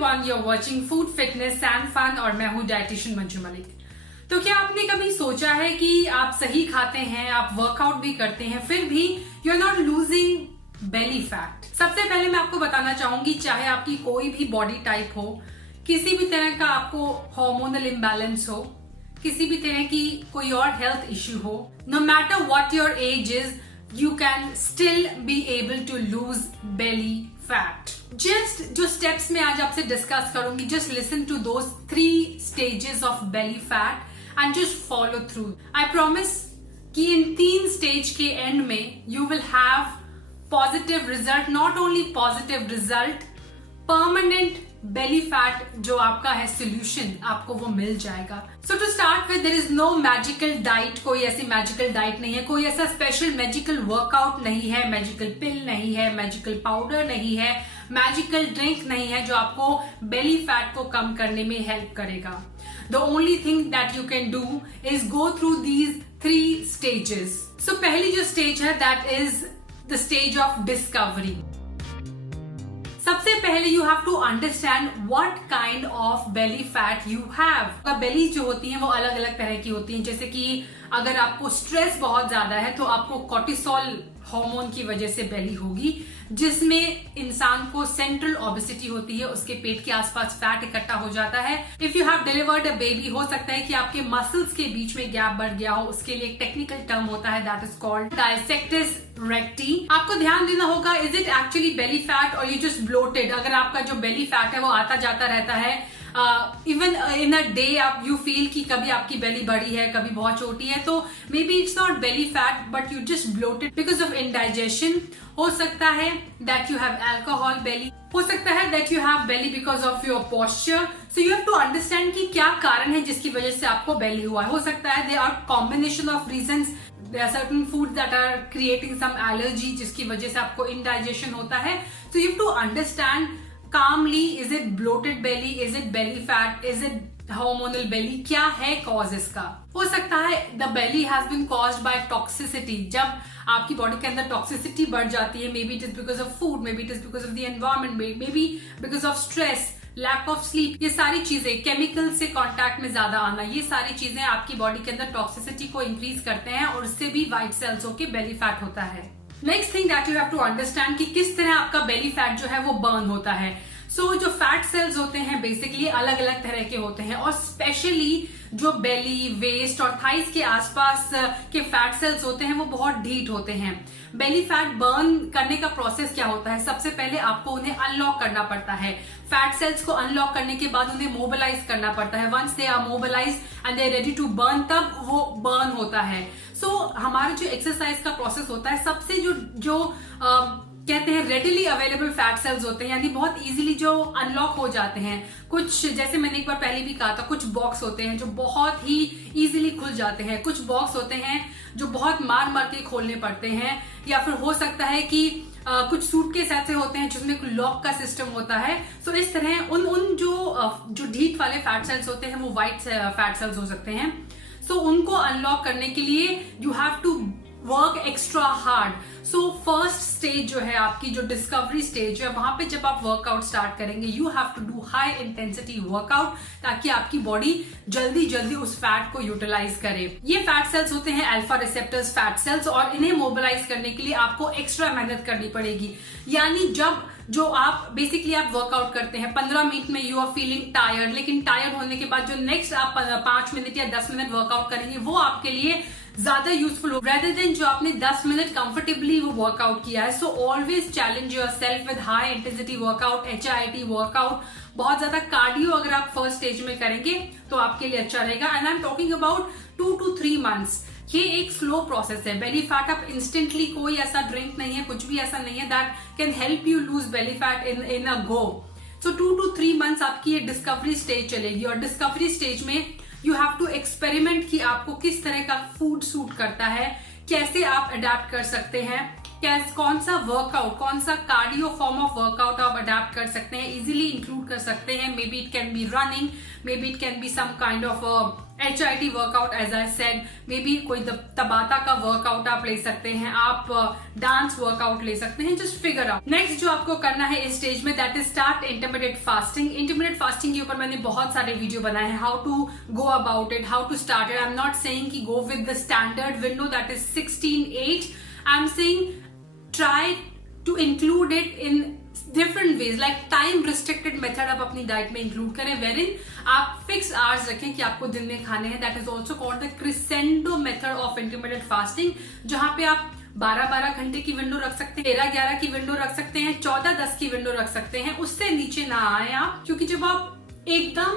everyone, you're watching Food Fitness and Fun और मैं हूँ डाइटिशियन मंजू मलिक। तो क्या आपने कभी सोचा है कि आप सही खाते हैं, आप वर्कआउट भी करते हैं, फिर भी you are not losing belly fat? सबसे पहले मैं आपको बताना चाहूंगी, चाहे आपकी कोई भी बॉडी टाइप हो, किसी भी तरह का आपको हार्मोनल इम्बैलेंस हो, किसी भी तरह की कोई और हेल्थ इश्यू हो, no matter what your age is, you can still be able to lose belly fat. Just जो steps मैं आज आपसे discuss करूंगी, just listen to those 3 stages of belly fat and just follow through. I promise कि इन 3 stage के end में you will have positive result, not only positive result, permanent belly fat जो आपका है solution, आपको वो मिल जाएगा. So to start with, there is no magical diet. कोई ऐसी magical diet नहीं है, कोई ऐसा special magical workout नहीं है, magical pill नहीं है, magical powder नहीं है, magical drink नहीं है जो आपको belly fat को कम करने में help करेगा. The only thing that you can do is go through these 3 stages. So पहली जो stage है, that is the stage of discovery. सबसे पहले you have to understand what kind of belly fat you have. Belly जो होती है वो अलग अलग तरह की होती है. जैसे कि अगर आपको स्ट्रेस बहुत ज्यादा है तो आपको कॉर्टिसोल हार्मोन की वजह से बेली होगी, जिसमें इंसान को सेंट्रल ओबेसिटी होती है, उसके पेट के आसपास फैट इकट्ठा हो जाता है. If you have delivered a baby, हो सकता है कि आपके मसल्स के बीच में गैप बढ़ गया हो. उसके लिए एक टेक्निकल टर्म होता है, दैट इज कॉल्ड डायसेक्टिस रेक्टी. आपको ध्यान देना होगा, is it actually belly fat और यू जस्ट ब्लोटेड? अगर आपका जो बेली फैट है वो आता जाता रहता है, इवन इन अ डे आप यू फील कि कभी आपकी बेली बड़ी है, कभी बहुत छोटी है, तो maybe it's not belly fat but you just bloated because of indigestion. हो सकता है that you have alcohol belly, हो सकता है that you have belly because of your posture. So you have to understand कि क्या कारण है जिसकी वजह से आपको बेली हुआ है. हो सकता है they are combination of reasons. There are certain foods that are creating some allergy जिसकी वजह से आपको indigestion होता है. So you have to understand calmly, is it bloated belly, is it belly fat, is it hormonal belly, क्या है cause इसका. हो सकता है the belly has been caused by toxicity. जब आपकी बॉडी के अंदर टॉक्सिसिटी बढ़ जाती है, maybe it is because of food, maybe it is because of the environment, maybe because of stress, lack of sleep, ये सारी चीजें, केमिकल से कांटेक्ट में ज्यादा आना, ये सारी चीजें आपकी बॉडी के अंदर टॉक्सिसिटी को इंक्रीज करते हैं और उससे भी व्हाइट सेल्स होके बेली फैट होता है. Next thing that you have to understand कि किस तरह आपका बेली फैट जो है वो बर्न होता है. सो जो फैट सेल्स होते हैं बेसिकली अलग अलग तरह के होते हैं, और स्पेशली जो बेली, वेस्ट और थाइस के आसपास के फैट सेल्स होते हैं वो बहुत ढीठ होते हैं. बेली फैट बर्न करने का प्रोसेस क्या होता है? सबसे पहले आपको उन्हें अनलॉक करना पड़ता है. फैट सेल्स को अनलॉक करने के बाद उन्हें मोबिलाइज करना पड़ता है. Once they are mobilize and they are ready to burn, तब वो बर्न होता है. सो हमारा जो एक्सरसाइज का प्रोसेस होता है, सबसे जो कहते हैं रेडिली अवेलेबल फैट सेल्स होते हैं, यानी बहुत इजीली जो अनलॉक हो जाते हैं. कुछ, जैसे मैंने एक बार पहले भी कहा था, कुछ बॉक्स होते हैं जो बहुत ही इजीली खुल जाते हैं, कुछ बॉक्स होते हैं जो बहुत मार मार के खोलने पड़ते हैं, या फिर हो सकता है कि कुछ सूटकेस ऐसे होते हैं जिसमें कोई लॉक का सिस्टम होता है. सो इस तरह उन जो ढीठ वाले फैट सेल्स होते हैं वो व्हाइट फैट सेल्स हो सकते हैं. सो उनको अनलॉक करने के लिए you have to work extra hard. So first stage जो है आपकी, जो डिस्कवरी स्टेज है, वहां पे जब आप वर्कआउट स्टार्ट करेंगे, you have to do high intensity workout, ताकि आपकी बॉडी जल्दी जल्दी उस फैट को यूटिलाइज करे. ये फैट सेल्स होते हैं अल्फा रिसेप्टर्स फैट सेल्स, और इन्हें मोबिलाइज करने के लिए आपको एक्स्ट्रा मेहनत करनी पड़ेगी. यानी जब जो आप बेसिकली आप वर्कआउट करते हैं, 15 मिनट में यू आर फीलिंग टायर्ड, लेकिन टायर्ड होने के बाद जो नेक्स्ट आप 5 मिनट या 10 मिनट वर्कआउट करेंगे वो आपके लिए ज्यादा यूजफुल हो, रेदर देन जो आपने 10 मिनट कंफर्टेबली वो वर्कआउट किया है. So always challenge yourself with high intensity workout, HIIT workout. बहुत ज्यादा कार्डियो अगर आप फर्स्ट स्टेज में करेंगे तो आपके लिए अच्छा रहेगा. And I am talking about 2 to 3 months. ये एक स्लो प्रोसेस है. बेली फैट आप इंस्टेंटली, कोई ऐसा ड्रिंक नहीं है, कुछ भी ऐसा नहीं है that can help you lose belly fat in a go. So 2 to 3 months आपकी ये डिस्कवरी स्टेज चलेगी, और डिस्कवरी स्टेज में यू हैव टू एक्सपेरिमेंट कि आपको किस तरह का फूड सूट करता है, कैसे आप अडेप्ट कर सकते हैं. कौन सा वर्कआउट, कौन सा कार्डियो फॉर्म ऑफ वर्कआउट आप अडेप्ट कर सकते हैं, इजीली इंक्लूड कर सकते हैं. Maybe it can be running, maybe it can be some kind of HIIT workout as I said, maybe कोई तबाता का वर्कआउट आप ले सकते हैं, आप डांस वर्कआउट ले सकते हैं. Just figure out. नेक्स्ट जो आपको करना है इस स्टेज में, that is start intermediate fasting. Intermediate fasting के ऊपर मैंने बहुत सारे वीडियो बनाए हैं, how to go about it, how to start it. I am not saying कि go with the standard window that is 16-8. I am saying try to include it in different ways, like time restricted method आप अपनी diet में include करें, वेरिन आप fix hours रखें कि आपको दिन में खाने हैं. That is also called the crescendo method of intermediate fasting, जहां पे आप 12-12 घंटे की विंडो रख सकते हैं, 13-11 की विंडो रख सकते हैं, 14-10 की विंडो रख सकते हैं. उससे नीचे ना आए आप, क्योंकि जब आप एकदम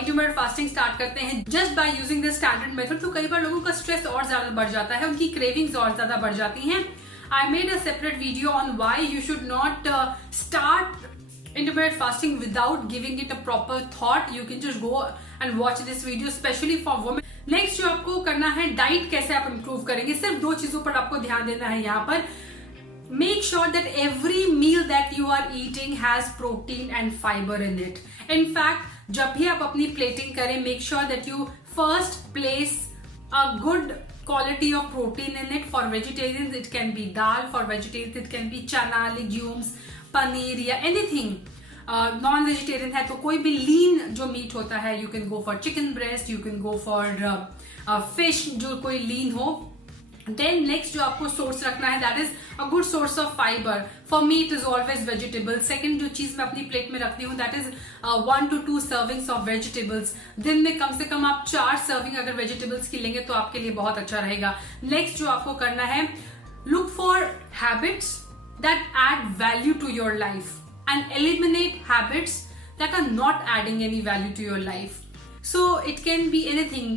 इंटरमीडिएट फास्टिंग स्टार्ट करते हैं just by using the standard method, तो कई बार लोगों का स्ट्रेस और ज्यादा बढ़ जाता है, उनकी क्रेविंग्स और ज्यादा बढ़ जाती हैं. I made a separate video on why you should not start intermittent fasting without giving it a proper thought. You can just go and watch this video, especially for women. Next जो आपको करना है, diet कैसे आप improve करेंगे. सिर्फ 2 चीजों पर आपको ध्यान देना है यहाँ पर. Make sure that every meal that you are eating has protein and fiber in it. In fact, जब भी आप अपनी प्लेटिंग करें, make sure that you first place a good quality of protein in it. For vegetarians it can be dal, for vegetarians it can be chana, legumes, paneer या anything. Non vegetarian है तो कोई भी लीन जो meet होता है, you can go for chicken breast, you can go for fish जो कोई लीन हो. देन नेक्स्ट जो आपको सोर्स रखना है, that is a good source of fibre. For me it is always vegetable. Second जो चीज मैं अपनी प्लेट में रखती हूँ, that is 1 to 2 servings of vegetables. दिन में कम से कम आप 4 सर्विंग अगर वेजिटेबल्स की लेंगे तो आपके लिए बहुत अच्छा रहेगा. नेक्स्ट जो आपको करना है, look for habits that add value to your life and eliminate habits that are not adding any value to your life. So it can be anything.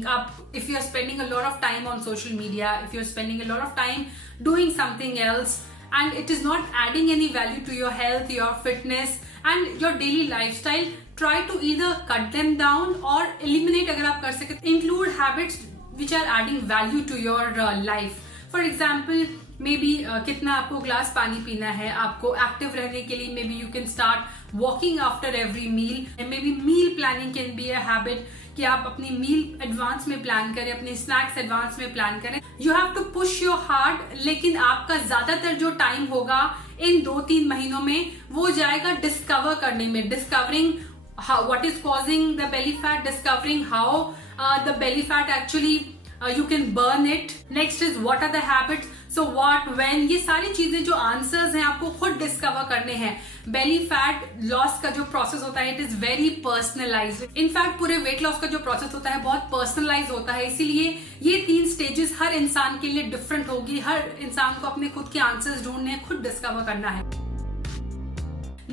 If you are spending a lot of time on social media, if you are spending a lot of time doing something else and it is not adding any value to your health, your fitness and your daily lifestyle, try to either cut them down or eliminate. अगर आप कर सके, include habits which are adding value to your life. For example, may be कितना आपको glass पानी पीना है. आपको एक्टिव रहने के लिए maybe you can start walking after every meal. Maybe meal planning can be a habit, कि आप अपनी मील एडवांस में प्लान करें, अपने स्नैक्स एडवांस में प्लान करें. You have to push your heart, लेकिन आपका ज्यादातर जो टाइम होगा इन 2-3 महीनों में वो जाएगा डिस्कवर करने में, discovering what is causing the belly fat, discovering how the belly fat actually you can burn it. Next is what are the habits, so what, when, ये सारी चीजें जो आंसर्स हैं आपको खुद डिस्कवर करने हैं. बेली फैट लॉस का जो प्रोसेस होता है, it is very personalised. In fact पूरे वेट लॉस का जो प्रोसेस होता है बहुत पर्सनलाइज होता है, इसीलिए ये 3 स्टेजेस हर इंसान के लिए डिफरेंट होगी. हर इंसान को अपने खुद के आंसर्स ढूंढने हैं, खुद डिस्कवर करना है.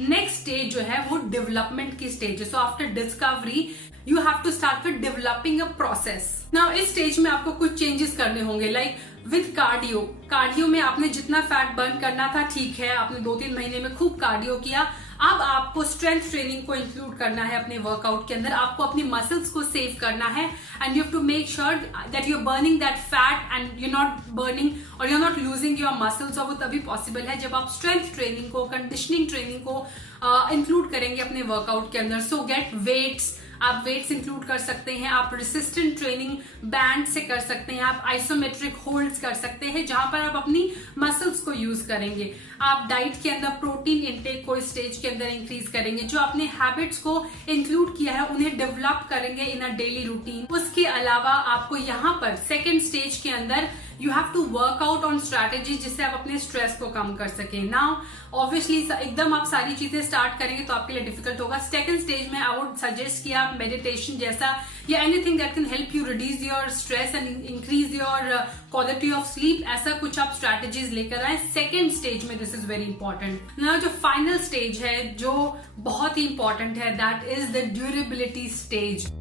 नेक्स्ट स्टेज जो है वो डेवलपमेंट की स्टेज है. So after discovery you have to start with developing a process. Now इस स्टेज में आपको कुछ चेंजेस करने होंगे, लाइक विद कार्डियो में आपने जितना फैट बर्न करना था ठीक है, आपने 2-3 महीने में खूब कार्डियो किया. अब आपको स्ट्रेंथ ट्रेनिंग को इंक्लूड करना है अपने वर्कआउट के अंदर. आपको अपनी मसल्स को सेव करना है and you have to make sure that you are burning that fat and you not burning और you are not losing your muscles. और वो तभी पॉसिबल है जब आप स्ट्रेंथ ट्रेनिंग को, कंडीशनिंग ट्रेनिंग को इंक्लूड करेंगे अपने वर्कआउट के अंदर. सो गेट वेट्स, आप वेट्स इंक्लूड कर सकते हैं, आप रेसिस्टेंट ट्रेनिंग बैंड से कर सकते हैं, आप आइसोमेट्रिक होल्ड्स कर सकते हैं जहां पर आप अपनी मसल्स को यूज करेंगे. आप डाइट के अंदर प्रोटीन इंटेक को इस स्टेज के अंदर इंक्रीज करेंगे. जो आपने हैबिट्स को इंक्लूड किया है उन्हें डेवलप करेंगे इन अ डेली रूटीन. उसके अलावा आपको यहाँ पर सेकेंड स्टेज के अंदर you have to work out on strategy जिससे आप अपने स्ट्रेस को कम कर सकें. नाउ ऑब्वियसली एकदम आप सारी चीजें स्टार्ट करेंगे तो आपके लिए डिफिकल्ट होगा. सेकंड स्टेज में आई वुड सजेस्ट कि आप मेडिटेशन जैसा या anything that can help you reduce your stress and increase your quality of sleep, ऐसा कुछ आप स्ट्रैटेजीज लेकर आए सेकेंड स्टेज में. This is very important. Now जो फाइनल स्टेज है जो बहुत ही इंपॉर्टेंट है, that is the durability stage.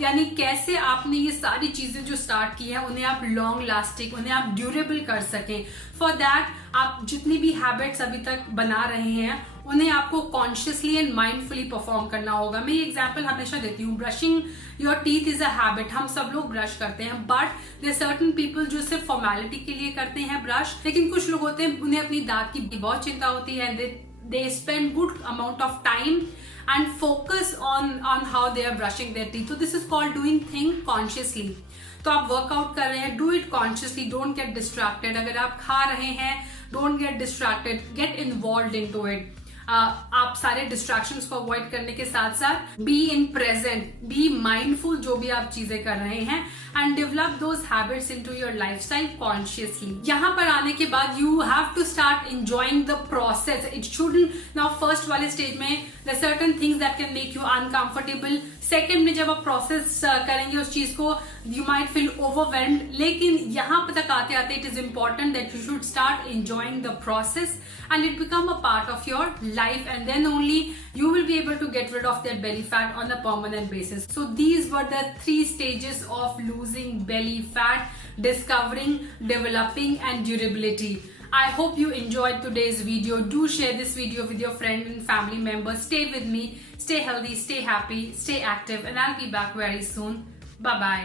यानी कैसे आपने ये सारी चीजें जो स्टार्ट की हैं उन्हें आप लॉन्ग लास्टिंग, उन्हें आप ड्यूरेबल कर सकें. फॉर दैट आप जितनी भी हैबिट्स अभी तक बना रहे हैं उन्हें आपको कॉन्शियसली एंड माइंडफुली परफॉर्म करना होगा। मैं ये एग्जांपल हमेशा देती हूँ, brushing your teeth is a habit. हम सब लोग ब्रश करते हैं, बट देयर सर्टेन पीपल जो सिर्फ फॉर्मेलिटी के लिए करते हैं ब्रश, लेकिन कुछ लोग होते हैं उन्हें अपनी दांत की बहुत चिंता होती है, and they spend good amount of time and focus on how they are brushing their teeth. So this is called doing thing consciously. तो आप वर्कआउट कर रहे हैं, do it consciously, don't get distracted. अगर आप खा रहे हैं, don't get distracted, get involve into it. आप सारे डिस्ट्रैक्शंस को अवॉइड करने के साथ साथ be in present, be mindful जो भी आप चीजें कर रहे हैं, and develop those habits into your lifestyle consciously. यहाँ पर आने के बाद you have to start enjoying the process. It shouldn't, now first वाले स्टेज में there are certain things that can make you uncomfortable. Second में जब आप प्रोसेस करेंगे उस चीज को, यू माइट फील ओवरवेल्म्ड, लेकिन यहाँ तक आते आते it is important that you should start enjoying the process and it become a part of your life, and then only you will be able to get rid of that belly fat on a permanent basis. So these were the 3 stages of losing belly fat: discovering, developing and durability. I hope you enjoyed today's video. Do share this video with your friend and family members. Stay with me, stay healthy, stay happy, stay active, and I'll be back very soon. Bye bye.